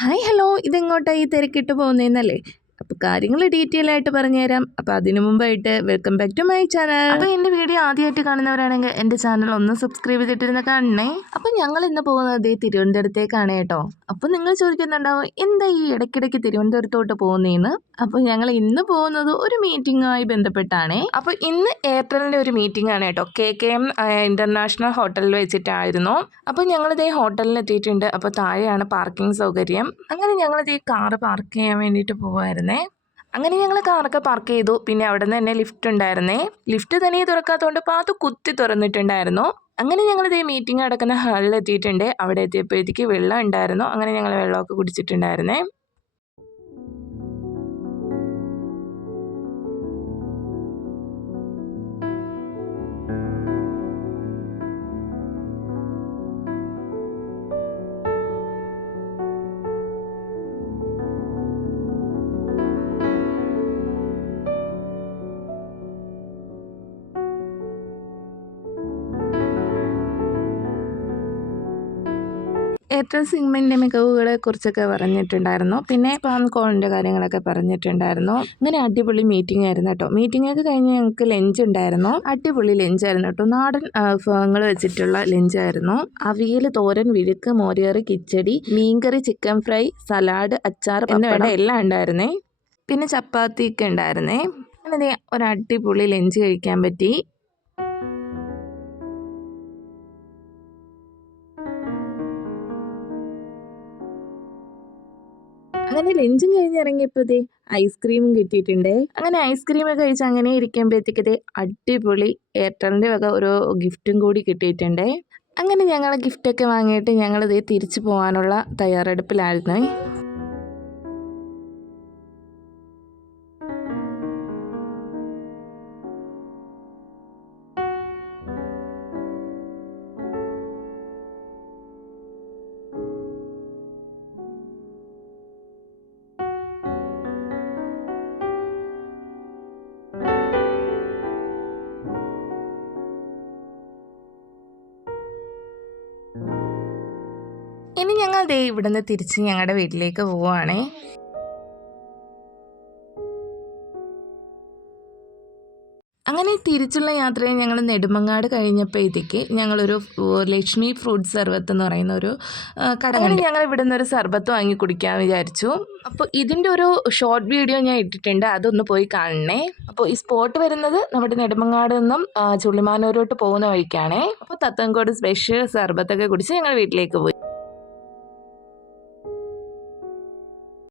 Hi hello ഇതെങ്ങോട്ടായി തിരക്കിട്ട് പോകുന്നതെന്നല്ലേ? അപ്പോൾ കാര്യങ്ങൾ ഡീറ്റെയിൽ ആയിട്ട് പറഞ്ഞുതരാം. അപ്പോൾ അതിനു മുമ്പായിട്ട് welcome back to my channel. അപ്പോൾ എൻ്റെ വീഡിയോ ആദ്യമായിട്ട് കാണുന്നവരാണെങ്കിൽ എൻ്റെ ചാനൽ ഒന്ന് സബ്സ്ക്രൈബ് ചെയ്തിട്ടിരുന്ന കാണണേ. അപ്പോൾ ഞങ്ങൾ ഇന്ന് പോകുന്നത് തിരുവനന്തപുരത്തേക്കാണ് കേട്ടോ. അപ്പോൾ നിങ്ങൾ ചോദിക്കുന്നുണ്ടാവും എന്താ ഈ ഇടയ്ക്കിടയ്ക്ക് തിരുവനന്തപുരത്തോട്ട് പോകുന്നതെന്ന്. അപ്പോൾ ഞങ്ങൾ ഇന്ന് പോകുന്നത് ഒരു മീറ്റിങ്ങുമായി ബന്ധപ്പെട്ടാണ്. അപ്പോൾ ഇന്ന് എയർടെലിൻ്റെ ഒരു മീറ്റിംഗ് ആണ് കേട്ടോ. KKM ഇൻ്റർനാഷണൽ ഹോട്ടലിൽ വെച്ചിട്ടായിരുന്നു. അപ്പോൾ ഞങ്ങളിതേ ഹോട്ടലിൽ എത്തിയിട്ടുണ്ട്. അപ്പോൾ താഴെയാണ് പാർക്കിംഗ് സൗകര്യം. അങ്ങനെ ഞങ്ങളിതേ കാറ് പാർക്ക് ചെയ്യാൻ വേണ്ടിയിട്ട് പോകുമായിരുന്നേ. അങ്ങനെ ഞങ്ങൾ കാറൊക്കെ പാർക്ക് ചെയ്തു. പിന്നെ അവിടെ നിന്ന് തന്നെ ലിഫ്റ്റ് ഉണ്ടായിരുന്നേ. ലിഫ്റ്റ് തന്നെ തുറക്കാത്തതുകൊണ്ട് അപ്പോൾ അത് കുത്തി തുറന്നിട്ടുണ്ടായിരുന്നു. അങ്ങനെ ഞങ്ങളിതേ മീറ്റിംഗ് നടക്കുന്ന ഹാളിൽ എത്തിയിട്ടുണ്ട്. അവിടെ എത്തിയപ്പോഴത്തേക്ക് വെള്ളം ഉണ്ടായിരുന്നു. അങ്ങനെ ഞങ്ങൾ വെള്ളമൊക്കെ കുടിച്ചിട്ടുണ്ടായിരുന്നേ. എയർടെൽ സിമ്മിൻ്റെ മികവുകളെ കുറിച്ചൊക്കെ പറഞ്ഞിട്ടുണ്ടായിരുന്നു. പിന്നെ സ്പാം കോളിൻ്റെ കാര്യങ്ങളൊക്കെ പറഞ്ഞിട്ടുണ്ടായിരുന്നു. അങ്ങനെ അടിപൊളി മീറ്റിംഗ് ആയിരുന്നു കേട്ടോ. മീറ്റിംഗ് ഒക്കെ കഴിഞ്ഞ് ഞങ്ങൾക്ക് ലഞ്ച് ഉണ്ടായിരുന്നു. അടിപൊളി ലഞ്ചായിരുന്നു കേട്ടോ. നാടൻ വിഭവങ്ങൾ വെച്ചിട്ടുള്ള ലഞ്ചായിരുന്നു. അവിയൽ, തോരൻ, വിഴുക്ക്, മോരുകറി, കിച്ചടി, മീൻകറി, ചിക്കൻ ഫ്രൈ, സലാഡ്, അച്ചാർ എന്ന് വേണ്ട എല്ലാം ഉണ്ടായിരുന്നേ. പിന്നെ ചപ്പാത്തിയൊക്കെ ഉണ്ടായിരുന്നേ. അങ്ങനെ ഒരു അടിപൊളി ലഞ്ച് കഴിക്കാൻ പറ്റി. അങ്ങനെ ലഞ്ചും കഴിഞ്ഞ് ഇറങ്ങിയപ്പോഴത്തേ ഐസ്ക്രീമും കിട്ടിയിട്ടുണ്ട്. അങ്ങനെ ഐസ്ക്രീമൊക്കെ കഴിച്ച് അങ്ങനെ ഇരിക്കുമ്പോഴത്തേക്കതേ അടിപൊളി എയർടെലിൻ്റെ വക ഒരു ഗിഫ്റ്റും കൂടി കിട്ടിയിട്ടുണ്ട്. അങ്ങനെ ഞങ്ങൾ ഗിഫ്റ്റൊക്കെ വാങ്ങിയിട്ട് ഞങ്ങളിതേ തിരിച്ചു പോകാനുള്ള തയ്യാറെടുപ്പിലായിരുന്നു. ഇനി ഞങ്ങൾ ദേ ഇവിടുന്ന് തിരിച്ച് ഞങ്ങളുടെ വീട്ടിലേക്ക് പോവുകയാണേ. അങ്ങനെ തിരിച്ചുള്ള യാത്രയിൽ ഞങ്ങൾ നെടുമങ്ങാട് കഴിഞ്ഞപ്പോഴത്തേക്ക് ഞങ്ങളൊരു ലക്ഷ്മി ഫ്രൂട്ട് സർബത്ത് എന്ന് പറയുന്ന ഒരു കട കണ്ടു. ഞങ്ങൾ ഇവിടുന്ന് ഒരു സർബത്ത് വാങ്ങി കുടിക്കാമെന്ന് വിചാരിച്ചു. അപ്പോൾ ഇതിൻ്റെ ഒരു ഷോർട്ട് വീഡിയോ ഞാൻ ഇട്ടിട്ടുണ്ട്, അതൊന്ന് പോയി കാണണേ. അപ്പോൾ ഈ സ്പോട്ട് വരുന്നത് നമ്മുടെ നെടുമങ്ങാട് നിന്നും ചുള്ളിമാനൂരോട്ട് പോകുന്ന വഴിക്കാണേ. അപ്പോൾ തത്തങ്കോട് സ്പെഷ്യൽ സർബത്തൊക്കെ കുടിച്ച് ഞങ്ങൾ വീട്ടിലേക്ക് പോയി.